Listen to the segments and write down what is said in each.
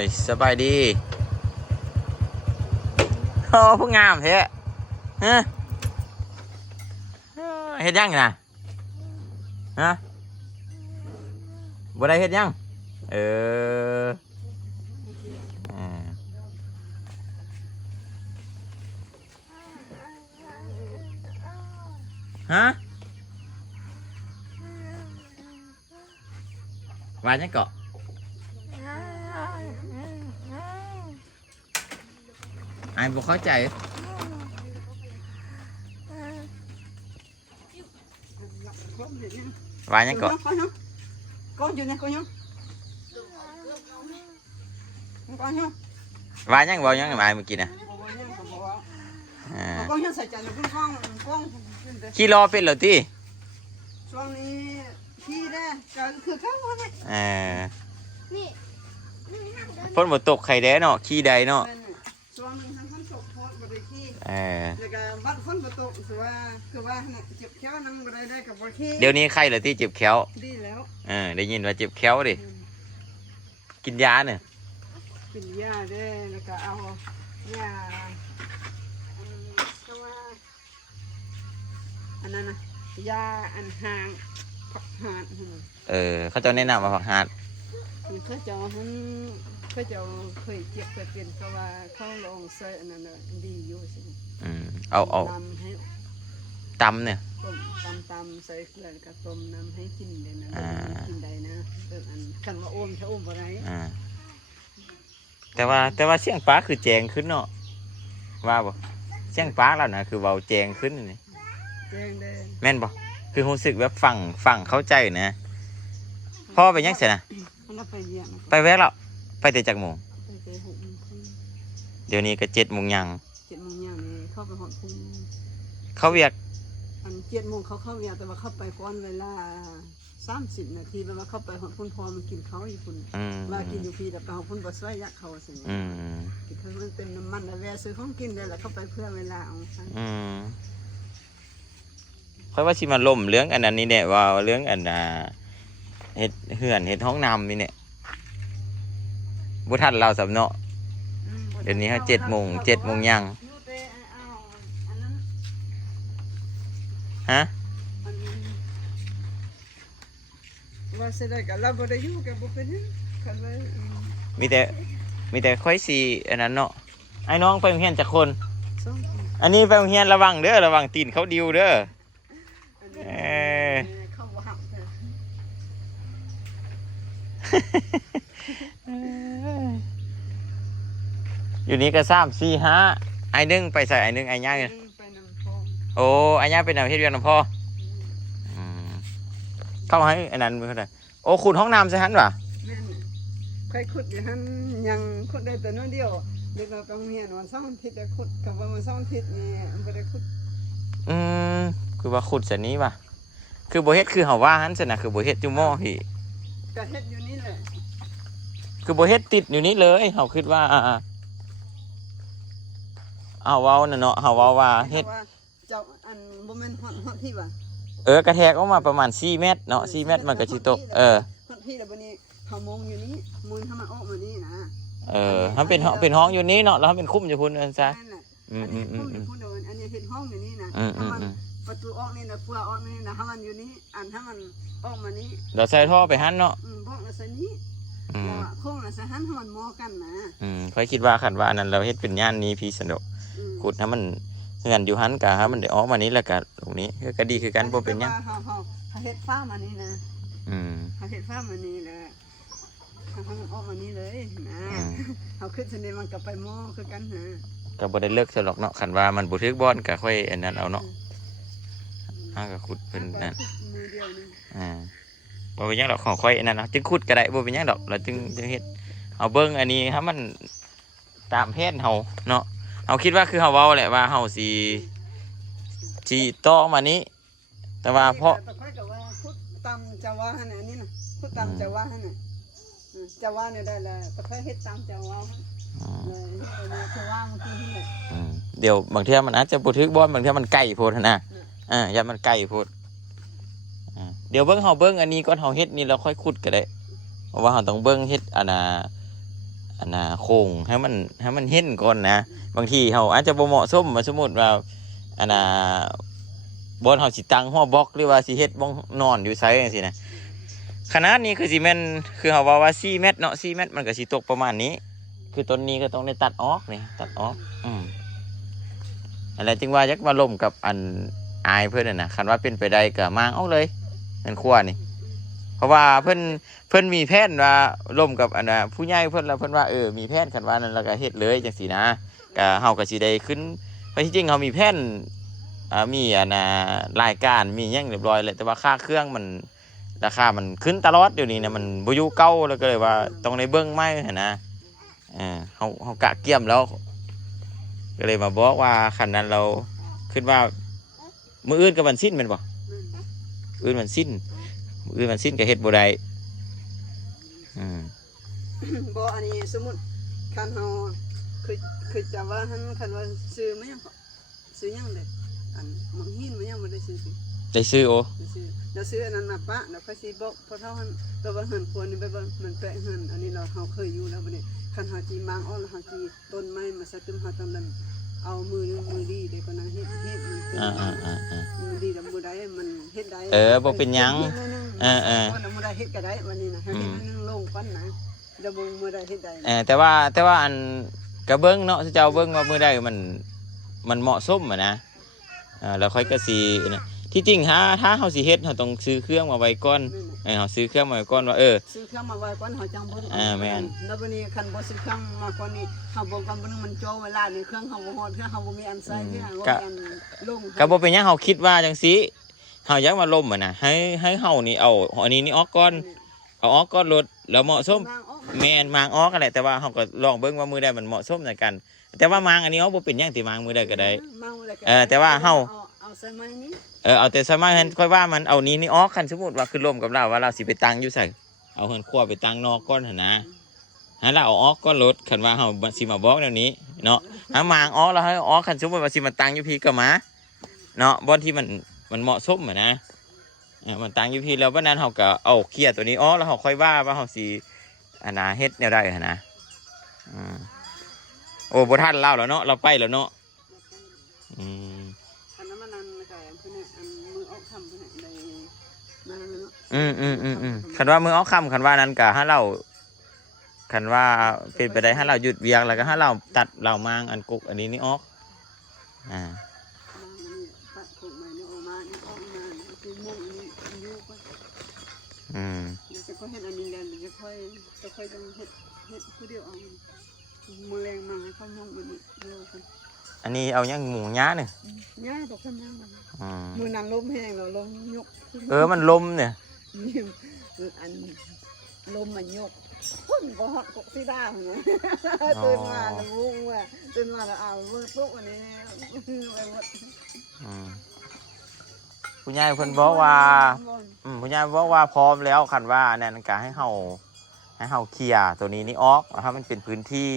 ยสบายดีโอ้ผู้งามแท้ฮะเอ้อเฮ็ดยังนะฮะบ่ได้เฮ็ดยังเออฮะว่าจังเกาะ ไอ้บ่เข้าใจว่ายังเกาะ con chưa nha con nhá con nhá ว่ายังบ่ยังไอ้เมื่อกี้น่ะอ่า con nhá sạch chả được con con ขี่รอเป็นเหรอติ con đi khi ra trời cửa khác con này เออฝนบ่ตกไข่แ để khi เออ rồi cả bắt phân vào tụ rồi cứ ba này chụp khéo năng vào đây đây cả vào khi เดี๋ยวนี้ไข้เหรอที่เจ็บแขว đi léo เออได้ยินว่าเจ็บแขวดิกินยาเนี่ยกินยาเด้แล้วก็เอายาอันก็ว่าอันนั้นนะยาอันห่างผักหาดหั่นน่ะเออเขาเจะแนะนำมาผักหาด มันเขาเจ้าหัน เขาเจ้าเคยเจ็บเคยเป็นก็ว่าเขาลองใส่อันนั้นน่ะดีอยู่สิอืมเอาเอาตำให้ตำเนี่ย ต้มตำตำใส่เกลือแล้วก็ต้มน้ำให้กินเลยนะอ่า กินได้นะเอออันคันว่าโอมถ้าโอมอะไรอ่า แต่ว่าแต่ว่าเสียงป้าคือแจงขึ้นเนาะว่าบ่เสียงป้าแล้วนะคือเบาแจงขึ้นนี่แจ้งได้แม่นบ่คือรู้สึกแบบฟังฟังเข้าใจนะพ่อไปยังเสียนะมันเอาไปเยี่ยมไปแวะแล้ว ไปแต่จากโมงไปไปหกโมงครึ่งเดี๋ยวนี้ก็เจ็ดโมงยังเจ็ดโมงยามนี่เข้าไปหอดพุ่งเขาเวียกอันเจ็ดโมงเขาเข้าเวียแต่ว่าเข้าไปก่อนเวลาสามสิบนาทีแปลว่าเข้าไปหอดพุ่นพอมันกินเขาอยู่พุ่นอืมว่ากินอยู่พี่แต่ไปหอดพุ่นบ่สวยยักเขาสิอืมกินเขามันเต็มน้ำมันแล้วแวะซื้อของกินได้แล้วเข้าไปเพื่อเวลาเอาค่ะอืมค่อยว่าสิมาล่มเรื่องอันนั้นนี่เนี่ยว่าเรื่องอันน่ะเฮ็ดเหือนเฮ็ดห้องน้ำนี่เนี่ย บุทันเราสำเนาะอืมเดี๋ยวนี้เขาเจ็ดโมงเจ็ดโมงยังอยู่แต่เอาอันนั้นฮะอันว่าเสร็จแล้วก็เราบ่ได้อยู่กับบ่เป็นหยังคันว่าอืมมีแต่มีแต่ค่อยสีอันนั้นเนาะไอ้น้องไปโรงเรียนจากคนสองคนอันนี้ไปโรงเรียนระวังเด้อระวังตีนเขาดิวเด้ออันนี้เอ่อ เข้าบ่หักเด้ ออยู่นี่ก็สามสี่ห้าไอ้หนึ่งไปใส่ไอ้หนึ่งไอ้ย่าเนี่ยไปนำพองโอ้ไอ้ย่าเป็นเอาเฮ็ดเวียนน้ำพ่ออืมเข้ามาให้อันนั้นมือเขาได้โอ้ขุดห้องน้ำใช่ฮันวะแม่นน่ะใครขุดอยู่หั่นยังขุดได้แต่น้อยเดียวเด็กเราไปโรงเรียนวันเสาร์อาทิตย์ได้ขุดกับว่าวันเสาร์อาทิตย์นี่บ่ได้ขุดอืมคือว่าขุดเสนนี้ว่ะคือโบเฮ็ดคือเฮาว่าฮันสนะคือโบเฮ็ดจุโม่พี่ ก็เฮ็ดอยู่นี่แหละคือโบเฮ็ดติดอยู่นี่เลยเฮาคิดว่า เอาเว้าน่ะเนาะเฮาเว้าว่าเฮ็ดพราะว่าเจ้าอันบ่แม่นฮอดฮอดที่ว่าเออกระแทกออกมาประมาณ4เมตรเนาะ4เมตรมันก็สิตกเออฮอดที่แล้วบัดนี้เฮามองอยู่นี่มองถ้ามันออกมานี่นะเออมันเป็นห้องเป็นห้องอยู่นี่เนาะแล้วมันเป็นคุ้มอยู่พุ่นเอิ้นซะนั่นแหละอืมอันอืนี้มอืมอืมพูดอยู่พูดเดินอันนี้เฮ็ดห้องอยู่นี่นะอืมอืถ้ามมันอืมประตูออกนี่นะเพื่อออกนี่นะถ้ามันอยู่นี่อันถ้ามันออกมานี่เดี๋ยวใส่ท่อไปหันเนาะอืมบอกละซะนี้อืแล้วมอะโค้งละซะหันให้มันมอกันนะอืมค่อยคิดว่าคันว่าอันนั้นเราเฮ็ดเป็นย่านนี้พี่สนุกอืม ขุดให้มันเฮือนอยู่หันกะให้มันได้ออกมานี้แล้วก็ตรงนี้ก็ดีคือกันบ่เป็นหยังแต่ว่าเฮาเฮาเฮาเฮ็ดฟ้ามานี่นะอืมเฮาเฮ็ดฟ้ามานี่แหละเฮาให้มันออกมานี่เลยนะอืมเฮาขึ้นสนิทมันก็ไปมอคือกันนะก็บ่ได้เลิกซะหรอกเนาะคันว่ามันบ่ถึกบ่อนก็ค่อยอันนั้นเอาเนาะหาก็ขุดเพิ่นนั่นมือเดียวนี่อ่าบ่เป็นหยังดอกของค่อยอันนั้นเนาะจึงขุดก็ได้บ่เป็นหยังดอกเราจึงจึงเฮ็ดเอาเบิ่งอันนี้ถ้ามันตามแผนเฮาเนาะ เฮาคิดว่าคือเฮาเว้าแหละว่าเฮาสิสิต่อมานี้ แต่ว่าเพราะแต่ค่อยก็ว่าพุทธตามจะว่าหั่นน่ะอันนี่น่ะพุทธตามจะว่าหั่นน่ะอืมจะว่าเนี่ยได้แล้วแต่ค่อยเฮ็ดตามจะว่าหั่นอืมเลยเออคือว่าเมื่อกี้นี่แหละอืมเดี๋ยวบางเทีมันอาจจะบ่ถึกบ่อนบางเทีมันใกล้โพดหั้นนะอ่าอย่ามันใกล้โพดอ่าเดี๋ยวเบิ่งเฮาเบิ่งอันนี้ก่อนเฮาเฮ็ดนี่แล้วค่อยขุดก็ได้ เพราะว่าเฮาต้องเบิ่งเฮ็ดอันน่ะ อันน่ะโค้งให้มันให้มันเห็นก่อนนะบางทีเฮาอาจจะบ่เหมาะสมมาสมมุติว่าอันน่ะบอนเฮาสิตังหัวบล็อกหรือว่าสิเฮ็ดบ้องนอนอยู่ไสจังซี่นะขนาดนี้คือสิแม่นคือเฮาว่าว่า4เมตรเนาะ4เมตรมันก็สิตกประมาณนี้ คือต้นนี้ก็ต้องได้ตัดออกนี่ตัดออกอืมอะไรจึงว่ายักมาล่มกับอันอายเพื่อนน่ะคันว่าเป็นไปได้ก็มางเอาเลยนั่นขั้วนี่ เพราะว่าเพิ่นเพิ่นมีแผนว่าล่มกับอันน่ะผู้ใหญ่เพิ่นแล้วเพิ่นว่าเออมีแผนคันว่านั้นแล้วก็เฮ็ดเลยจังซี่นะก็เฮาก็สิได้ขึ้นเพราะที่จริงเฮามีแผนอ่ามีอันน่ะรายการมีหยังเรียบร้อยเลยแต่ว่าค่าเครื่องมันราคามันขึ้นตลอดเดี๋ยวนี้นะมันบ่อยู่เก่าแล้วก็เลยว่าต้องได้เบิ่งใหม่หันนะเออเขาเขากะเกี่ยมแล้ว ก็เลยมาบอกว่าคันนั้นเราคิดว่ามืออื่นกับมันสิ้นแมันบ่อื่นมันสิ้น อื่นมันสิ้นกับเฮ็ดบ่ได้อืมบ่อันนี้สมมุติคันเฮาคือคือจะว่าหันคันว่าซื้อมายังซื้อยังเด้อันมังหินมายังบ่ได้ซื้อสิได้ซื้อโอ้ได้ซื้อแล้วซื้ออันนั้นมาปะแล้วค่อยสิบอกพอเท่าหันตัวว่าหันควรนี่ไปบ่มันแปะหันอันนี้เราเฮาเคยอยู่แล้วบัดนี้คันเฮาจีมางอ้อแล้วเฮาจีต้นไม้มาสะตึมเฮาต้องนั้น เอามือนึงมือดีเด็กก็นั่งเฮ็ดเฮ็ดมันเป็นอ่าอ่าอ่าอ่ามือดีแล้วมือใดมันเฮ็ดได้เออบ่เป็นหยังฮ็ดได้นึงเออเออวันนั้นมือใดเฮ็ดก็ได้วันนี้นะให้อืเฮ็ดมนึงลงฟันนะเดี๋ยวเบิ่งมือใดเฮ็ดได้เออแต่ว่าแต่ว่าอันกระเบิ้งเนาะเจ้าเบิ้งว่ามือได้มันมันเหมาะสมอะนะเออแล้วค่อยก็สินะ ที่จริงฮะถ้าเฮาสิเฮ็ดเฮาต้องซื้อเครื่องมาไว้ก่อนนั่นน่ะเออเฮาซื้อเครื่องมาไว้ก่อนว่าเออซื้อเครื่องมาไว้ก่อนเฮาจังเบิ่งอ่าแม่นแล้ววันนี้คันบ่ซื้อเครื่องมาก่อนนี่เฮาบ่กำบ่มันโจเวลานี่เครื่องเฮาบ่ฮอดเครื่องเฮาบ่มีอันใส่เครื่องบ่มีอันลงก็บ่เป็นหยังเฮาคิดว่าจังซี่เฮาอยากมาล่มอะนะให้ให้เฮานี่เอาอันนี้นี่ออกก่อนเอาออกก่อนรถแล้วเหมาะสมนางออกมาแม่นมางออกกันแหละแต่ว่าเฮาก็ลองเบิ่งว่ามือใดมันเหมาะสมในกัน แต่ว่ามางอันนี้เฮาบ่เป็นหยังที่มางมือใดก็ได้มาอะไรก็เออแต่ว่าเฮา เอาส่ไม้นี้เออเอาแต่สมัยนั้นค่อยว่ามันเอานี้นี่อ๋อคันสมมุติว่าคือล่มกับเราว่าเราสิไปตังอยู่ไสเอาเฮือนครัวไปตังนอกก่อนหนนะหาเราเอาออกก่อนรถคันว่าเฮาสิมาบอกแนวนี้เนาะหามางออกแล้วให้ออกคันสมมุติว่าสิมาตังอยู่พี่ก็มาเนาะบอนที่มันมันเหมาะสมอะนะเออมันตังอยู่พีแล้ววันนั้นเขาก็เอาเคลียร์ตัวนี้อ๋อแล้วเขาค่อยว่าว่าเขาสีอันนาเฮ็ดแนวได้เหรอนะโอ้บทันเล่าแล้วเนาะเราไปแล้วเนาะ อืมอืมอืมอืมคันว่ามือเอาคำคันว่านั้นก็ให้เราคันว่าเป็นไปได้ให้เราหยุดเวียงแล้วก็ให้เราตัดเรามางอันกุก อันนี้นี่ออก อ่ามาอันนี้ปะคงมาเนี่ยออกมาเนี่ยออกมาเนี่ยคือมุ่งนี่อยู่ก็อืมเดี๋ยวจะค่อยเฮ็ดอันนี้แล้วเดี๋ยวจะค่อยจะค่อยต้องเฮ็ดเฮ็ดผู้เดียวเอามือแรงมาให้เขามุ่งมันนี่เดียวกันอันนี้เอายังหมูย่าเนี่ยย่าตกขึ้นย่ามันอืมมือนั้นลมแห้งแล้วลมยกขึ้นเออมันลมเนี่ย นี่อันลมมันยกพุ่นก็ฮอดกกสีดาวเนี่ยตื่นมาแล้ววุ้งว่าตื่นมาแล้วเอาเมื่อปุ๊บวันนี้ไปหมดอืมคุณยายเพิ่นบอกว่าอืมคุณยายบอกว่าพร้อมแล้วคันว่าอันนั่นก็ให้เฮาให้เฮาเคลียร์ตัวนี้นี่ออกถ้ามันเป็นพื้นที่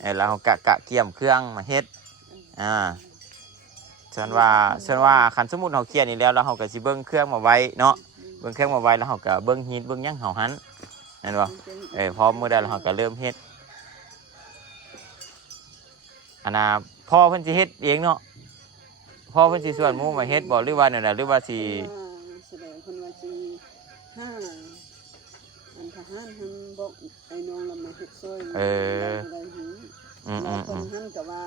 เออแล้วเรากะกะเกี่ยมเครื่องมาเฮ็ดอ่าส่วนว่าส่วนว่าคันสมมุติเฮาเคลียร์นี่แล้วแล้วเฮาก็สิเบิ่งเครื่องมาไว้เนาะ เบิ่งเครื่องมาไว้แล้วเฮาก็เบิ่งฮีทเบิ่งหยังเฮาหันนั่นบ่เออพร้อมมื้อใดแล้วเฮาก็เริ่มเฮ็ดอันน่ะพ่อเพิ่นสิเฮ็ดเองเนาะพ่อเพิ่นสิส่วนหมู่มาเฮ็ดบ่หรือว่าแนวใดหรือว่าสิแสดงคนว่าจีห้าอันทหารหันบอกไอ้น้องเรามาเฮ็ดซอยเออได้หิวอืมเราอืมคอืนมหันก็ว่า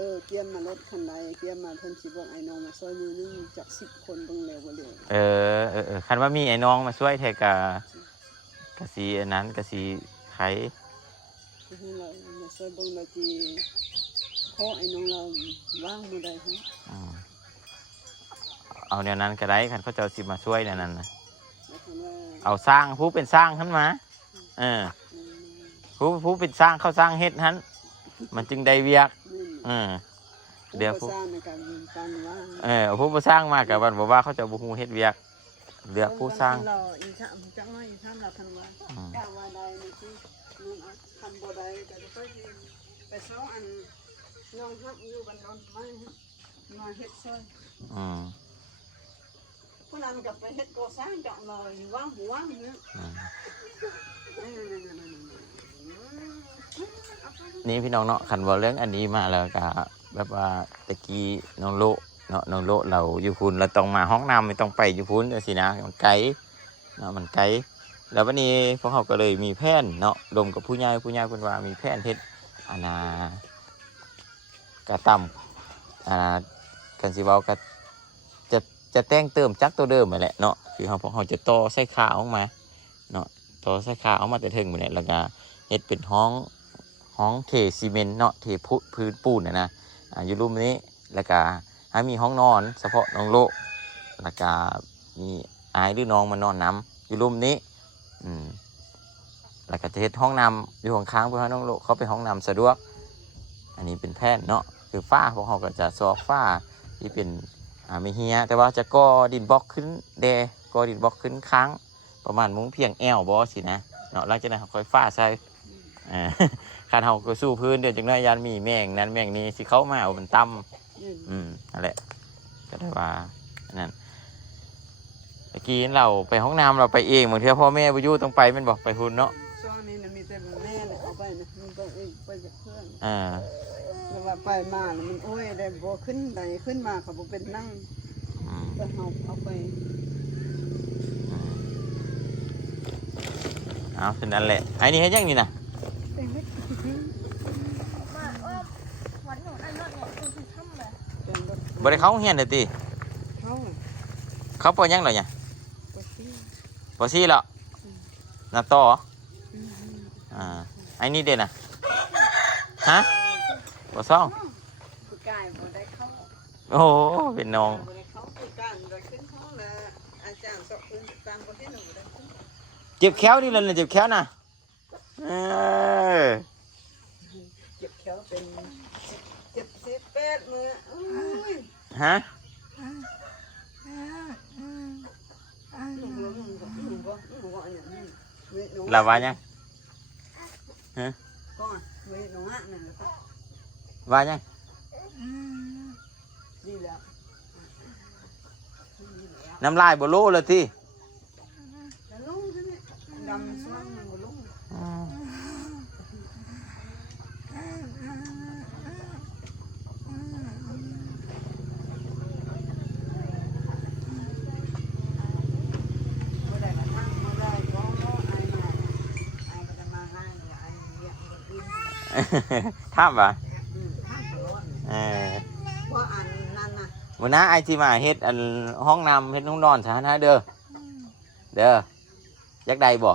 เออเตรียมมารถคันใดเตรียมมาเพิ่นสิบอกไอ้น้องมาซอยมือนึงจากสิบคนเบิ่งแล้วบ่เดียวเออเออเออคันว่ามีไอ้น้องมาช่วยแทกะกะสีอันนั้นกะสีไขคือให้เรามาซอยเบิ่งเราจีขอไอ้น้องเราว่างมื้อใดฮะอืมเอาแนวนั้นก็ได้คันเขาเจะสิมาช่วยแนวนั้นนะแล้วคันว่าเอาสร้างผู้เป็นสร้างขึ้นมาเอออืมผู้ผู้เป็นสร้างเขาสร้างเฮ็ดนั้นมันจึงได้เวียกนี่เออ เดี๋ยว ผู้ประสานในการการว่า เออเอาผู้ผู้สร้างมากับวันบอกว่าเขาจะบุฮูเฮ็ดเวียกเลือกผู้สร้าง เราอีทำจังว่าอีทำเราทันว่า อืม กว่าใดนี่คือนู่นทำบ่ได้ก็จะค่อยไปเซาอันน้องฮักอยู่บันดอนไม้มาเฮ็ดซอย อืม ผู้นั้นก็ไปเฮ็ดก่อสร้างจังเลยว่างหัวนี่ อืม นี่ๆๆๆ นี่พี่น้องเนาะคันว่าเรื่องอันนี้มาแล้วก็แบบว่าตะกี้น้องโลเนาะน้องโลเราอยู่พุนเราต้องมาห้องน้ำไม่ต้องไปอยู่พุนสินะมันไกลเนาะมันไกลแล้ววันนี้พวกเขาก็เลยมีแผนเนาะรวมกับผู้ใหญ่ผู้ใหญ่เพิ่นว่ามีแผนเฮ็ดอันน่ะกระต่ำอ่ากันสิเว้าก็จะจะแต่งเติมจักตัวเดิมนั่นแหละเนาะคือเขาพวกเขาจะต่อใส่ขาออกมาเนาะต่อใส่ขาออกมาแต่ถึงมาเนี่ยแล้วก็ เฮ็ดเป็นห้องห้องเทซีเมนต์เนาะเทพื้นปูนนะนะอยู่รูมนี้แล้วก็ให้มีห้องนอนเฉพาะน้องโลแล้วก็มีอายหรือน้องมานอนน้ำอยู่รูมนี้อืมแล้วก็จะเฮ็ดห้องน้ำอยู่ข้องค้างเพื่อให้น้องโลเขาไปห้องน้ำสะดวก อันนี้เป็นแผนเนาะคือฝ้าพวกเขาก็จะซอกฝ้าที่เป็นอ่าไม่เฮียแต่ว่าจะก่อดินบล็อกขึ้นแดก่อดินบล็อกขึ้นค้างประมาณมุ้งเพียงแอลบอสินะเนาะหลังจากนั้นเขาค่อยฝ้าใส่ คาดเฮาก็สู้พื้นเดี๋ยวจังน้อยยานมีแมงนั้นแมงนี้สิเข้ามาเอามันต่ยืนำอืมนั่นแหละก็ได้ว่าอันนั่นตะกี้เราไปห้องน้ำเราไปเองบางทีพ่อแม่ไปอยู่ต้องไปแมันบอกไปหุ่นเนาะช่วงนี้น่ะมีแต่แม่น่ะเอาไปนะมันไปเองไปจากเพื่อนอ่าแล้วว่าไปมาแล้วมันโอ้ยได้บ่ขึ้นใดขึ้นมาก็บ่เป็นนั่งอืมก็เฮาเอาไปอืมเอาเท่านั้นแหละไอ้นี่ให้ยังนี่นะ ไปเฮ็ด มาว่าวันหนูอันนั้นเนี่ยคือทำเลย เป็นรถ บ่ได้เข้าโรงเรียนเลยติเขาอะเขาปอยังเหรอเนี่ยบ่ซี่ปอซี่แล้วนับต่อเหรออืมอ่าไอ้นี่เด่นนะฮะปอสองผู้กายบ่ได้เข้าโอ้โหเป็นน้องบ่ได้เข้าผู้การได้ขึ้นเขาแล้วอาจารย์สอบขึ้นตามบ่ที่หนูได้ขึ้นเจ็บแข้วนี่เลยนะเจ็บแข้วนะเออเจ็บแขวเป็นเจ็บสิบแปดมื้อ อุ้ยฮะหนูบ่หนูบ่หนูบ่หนูบ่อันนี้เว้ยหนู ลาวายัง ก่อนเว้ยหนูอะนั่นแหละก็ วายัง ดีแล้ว น้ำลายบ่โลเลยที่ แล้วลุงใช่ไหมดำซ้ำมันบ่ลุง บ่ได้มานั่งบ่ได้ก็ไอ้มาไอ้ก็จะมาให้ไอ้เรียกคนอื่น ท่ามปะอืมห้ามตลอดเออว่าอันนั้นน่ะวันน้าไอที่มาเฮ็ดอันห้องน้ำเฮ็ดห้องนอนซะนะเด้อเด้อยักใดบ่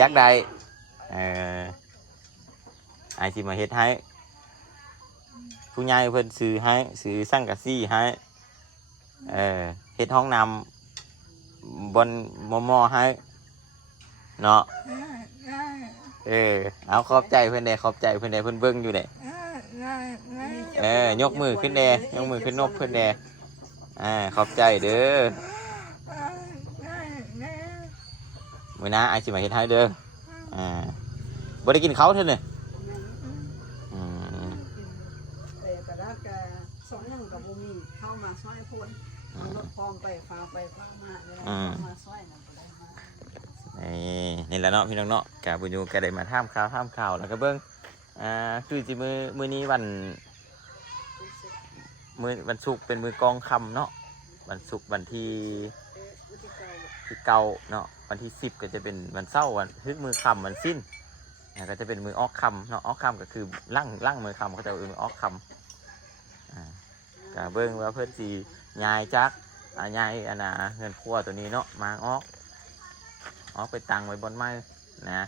ยักใดเออไอที่มาเฮ็ดให้ผู้ใหญ่เพิ่นซื้อให้ซื้อสังกะสีให้เออเฮ็ดห้องน้ำบนมอมอให้เนาะ เออ เอาขอบใจเพิ่นเด้ขอบใจเพิ่นเด้เพิ่นเบิ่งอยู่เด้เออยกมือขึ้นแดยกมือขึ้นนบขึ้นแดอ่าขอบใจเด้อมือหน้าไอสิมาเฮ็ดให้เด้ออ่าบ่ได้กินเขาวเท่านี่แม่นอืมแต่กระดาษกะสองอย่างกับบ่มีเข้ามาช่วยคนมันลดพร้อมไปฟ้าไปฟ้ามาแล้วเข้ามาช่วยนั่นก็ได้มา นี่นี่แหละเนาะพี่น้องเนาะกาบุญยูก็ได้มาท่ามข่าวท่ามข่าวแล้วก็เบิ่งอ่าคือจิมือมือนี้วันมือวันศุกร์เป็นมือกองคำเนาะวันศุกร์วันที่ที่เก้าเนาะวันที่สิบก็จะเป็นวันเสาร์วันฮึกมือคำวันสิ้นนะก็จะเป็นมือออกคำเนาะออกคำก็คือลั่งลั่งมือคำเขาจะเอามือออกคำอ่ากเบิ้งว่าเพื่อนสียายจักอ่ายายอันน่ะเงินครัวตัวนี้เนาะมาออก ออไปตังไว้บนไม้นะ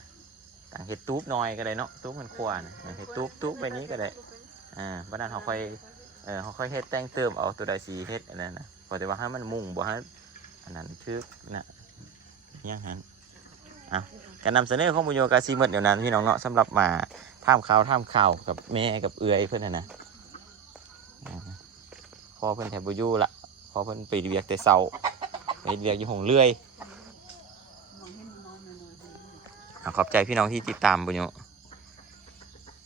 ตังเห็ดตูบหน่อยก็ได้เนาะตูบเงินครัวนเห็ดตูบตูบไปนี้ก็ได้อ่าบัดนั้นเขาค่อยเออเขาค่อยเฮ็ดแต่งเติมเอาตัวใดสีเฮ็ดอันนั้นนะพอแต่ว่าให้มันมุ่งบ่ให้อันนั้นทึกนะยังหันอะการนำเสนอข้อมูลโยกาซีเมดเดี๋ยวนั้นพี่น้องเนาะสำหรับมาท่ามข่าวท่ามข่าวกับแม่กับเอื้อยเพื่อนนะนะอ่าพอเพื่อนแถบบุยูละพอเพื่อนไปเรียกแต่เสาไปเรียกอยู่หงเลื่อย มองให้มันนอนหน่อย อะ ขอบใจพี่น้องที่ติดตามบุญโย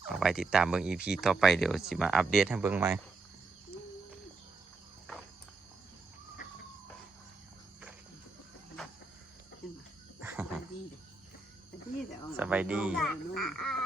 เอาไปติดตามเบิ่งอีพีต่อไปเดี๋ยวสิมาอัปเดตให้เบิ่งใหม่ๆดีแต่ที่แต่เอาสบายดีเอาลูกอาย